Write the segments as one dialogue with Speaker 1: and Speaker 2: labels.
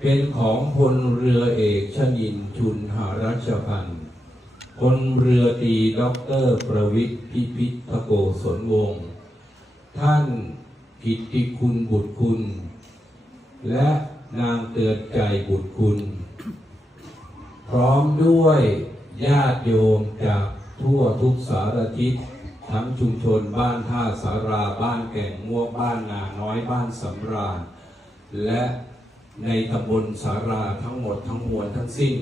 Speaker 1: เป็นของพลเรือเอกชนินชุนหารัชพันธ์พลเรือตรีด็อกเตอร์ประวิทย์พิพิธโกศลวงศ์ท่านกิตติคุณบุตรคุณ และนางเตือนใจบุตรคุณ พร้อมด้วยญาติโยมจากทั่วทุกสารทิศทั้งชุมชนบ้านท่าสาราบ้านแก่งม่วงบ้านนาน้อยบ้านสำราญและ ในตำบลสาราทั้งหมดทั้งมวลทั้งสิ้น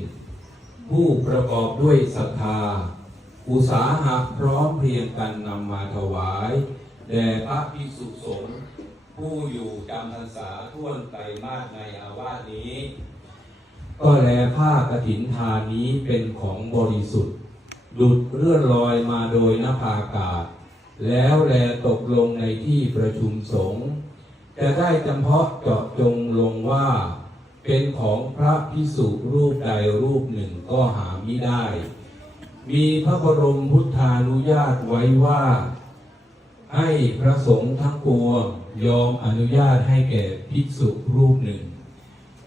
Speaker 1: ผู้ประกอบด้วยศรัทธา อุตสาหะพร้อมเพรียงกันนำมาถวาย แด่พระภิกษุสงฆ์ผู้อยู่จำพรรษาท่วนไตรมาสในอาวาสนี้ ก็แลผ้ากฐินทานนี้เป็นของบริสุทธิ์หลุดเลื่อนลอยมาโดยนภาอากาศ แล้วแลตกลงในที่ประชุมสงฆ์ จะได้จำเพาะเจาะจงลงว่า เป็นของพระพิสุรูปใดรูปหนึ่งก็หาไม่ได้ มีพระบรมพุทธานุญาตไว้ว่า ให้พระสงฆ์ทั้งปวงยอมอนุญาตให้แก่ภิกษุรูปหนึ่ง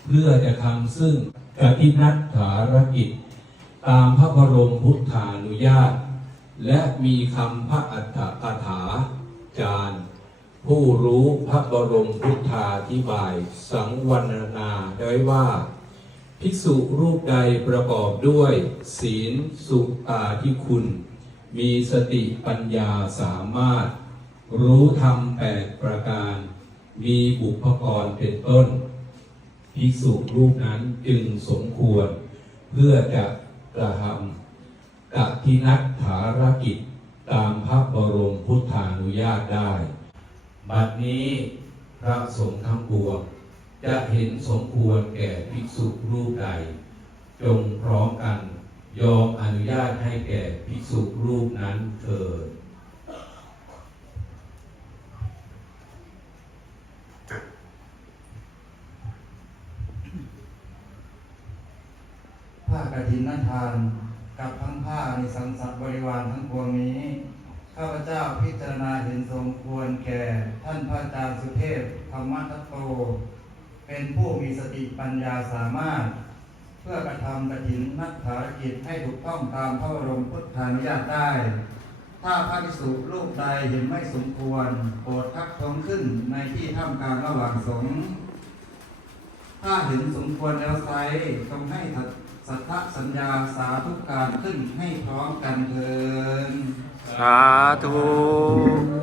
Speaker 1: เพื่อจะทำซึ่งกตินัตถารกิจ ตามพระบรมพุทธานุญาต และมีคำพระอัฏฐกถาจารย์ ผู้รู้พระบรมพุทธาธิบาย สังวรณนาไว้ว่า ภิกษุรูปใดประกอบด้วย ศีลสุตาที่คุณ มีสติปัญญาสามารถ รู้ธรรมแปดประการ มีบุพกรเป็นต้น ภิกษุรูปนั้นจึงสมควร เพื่อจะกระทำกัทินัตถารกิจตามพระบรมพุทธานุญาตได้ บัดนี้พระสงฆ์ทั้งปวงจะเห็นสมควรแก่ภิกษุรูปใด จงพร้อมกันยอมอนุญาตให้แก่ภิกษุรูปนั้นเถิด
Speaker 2: ผ้ากฐินนทาน กับทั้งผ้าในสังสัตว์บริวารทั้งปวงนี้ ข้าพเจ้าพิจารณาเห็นสมควรแก่ท่านพระอาจารย์สุเทพธรรมทัตโต เป็นผู้มีสติปัญญาสามารถ เพื่อกระทำกฐินนักภารกิจให้ถูกต้องตามพระบรมพุทธานุญาตได้ ถ้าพระภิกษุรูปใดเห็นไม่สมควรโปรดทักท้วงขึ้นในที่ท่ามกลางระหว่างสงฆ์ถ้าเห็นสมควรแล้วไซจงให้สัทธสัญญาสาธุการขึ้นให้พร้อมกันเถิน
Speaker 3: สาธุ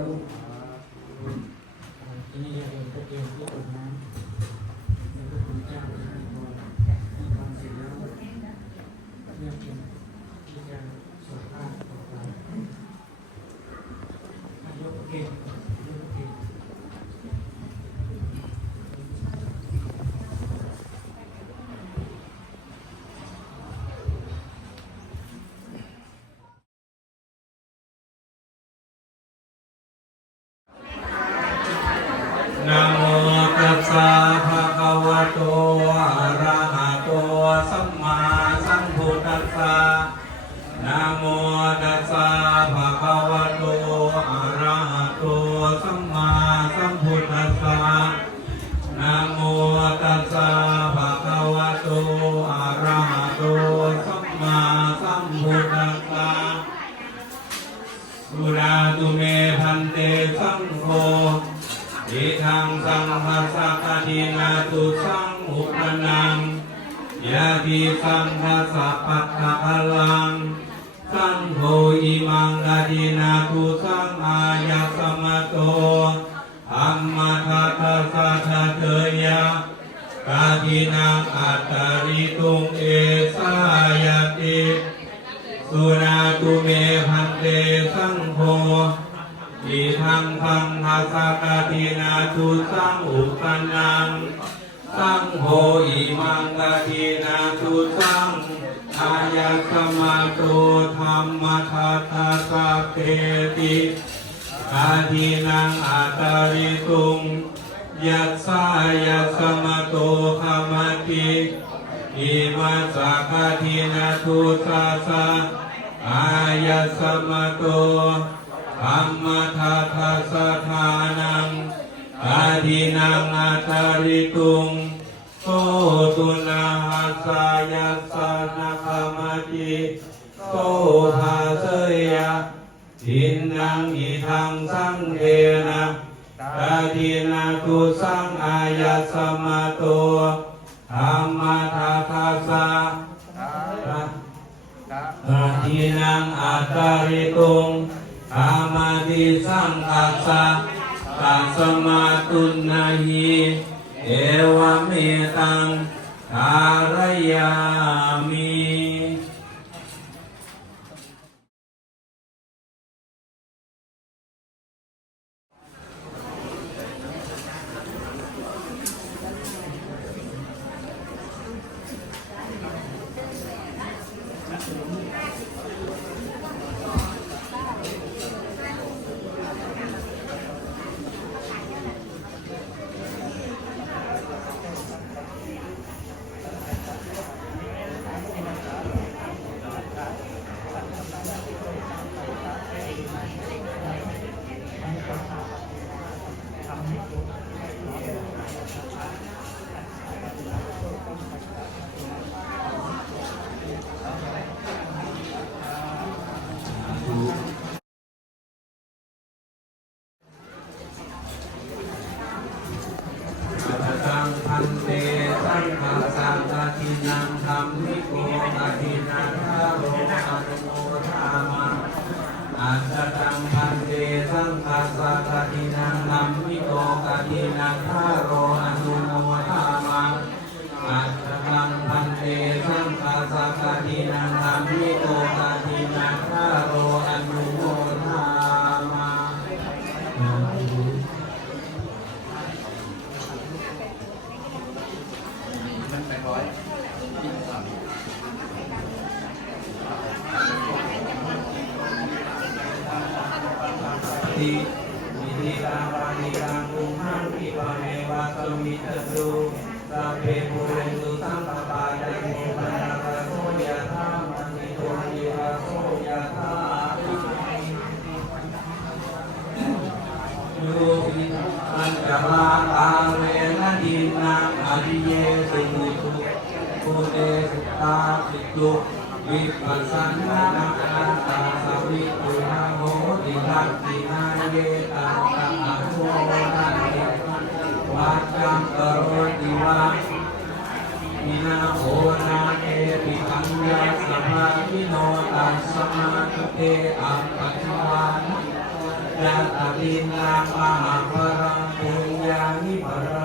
Speaker 4: นะ
Speaker 1: โมตัสสะภะคะวะโตอะระหะโตสัมมาสัมพุทธัสสะนะโมตัสสะภะคะวะโตอะระหะโตสัมมาสัมพุทธัสสะสุราตุเมพันเตสังโฆอิทังสังฆสักทินาตุสังอุปนังยะติสังฆสัพพัทธพลัง สังโฆอิมังกตินาตุสังอายะสมโตอัมมาทัตสัทะเทยะกาทินังอัตตริตุงเอสายติสุนาตุเมพันเตสังโฆอิทังพังภาสกตินาตุสังอุปนังสังโฆอิมังกตินาตุสังายะสมาโตธรรมทัตตาสัพเพติกาทินังอัตตริตุงยัสสายะสมาโตขามติอิมัสสะกะทินาทุสาสะอายะสมโตธรรมทัตถะสถานังกะทินังอัตตริตุงโสตุนาหัสายัสานาคา มาติโสภาเสยะทินนังอิทังสังเทนะกาทินาตุสังอายัสมาโตธรรมทาทาสะกาทินังอัตตาริตุงอามาติสังคัสสะตัสมาตุนาหิเอวเมตังทารยามิ โกกาทินังทา มิจตุสัพเพปุเรนตุสังกปายันโมปะนาคโสยะธามณิโตติระโสยะธายุปิอัญจลาตาเวนะดินังอริเยสุนิตุภูเตสตาปิตุวิปัสสนานาคาตาสวิตุนาโหติทักขินาเยตังตะอะโห รังกโรติวะมินาโหนาเอปิปัญญาสมาธิโนตัสสมาธิเตอัปปัจจวานยัตตินาปะหะปะรังปุญญานิปะระ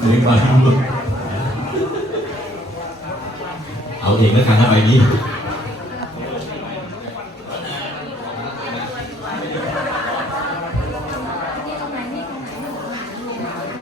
Speaker 3: หรือก่อนเอาเองแล้วกันนะใบนี้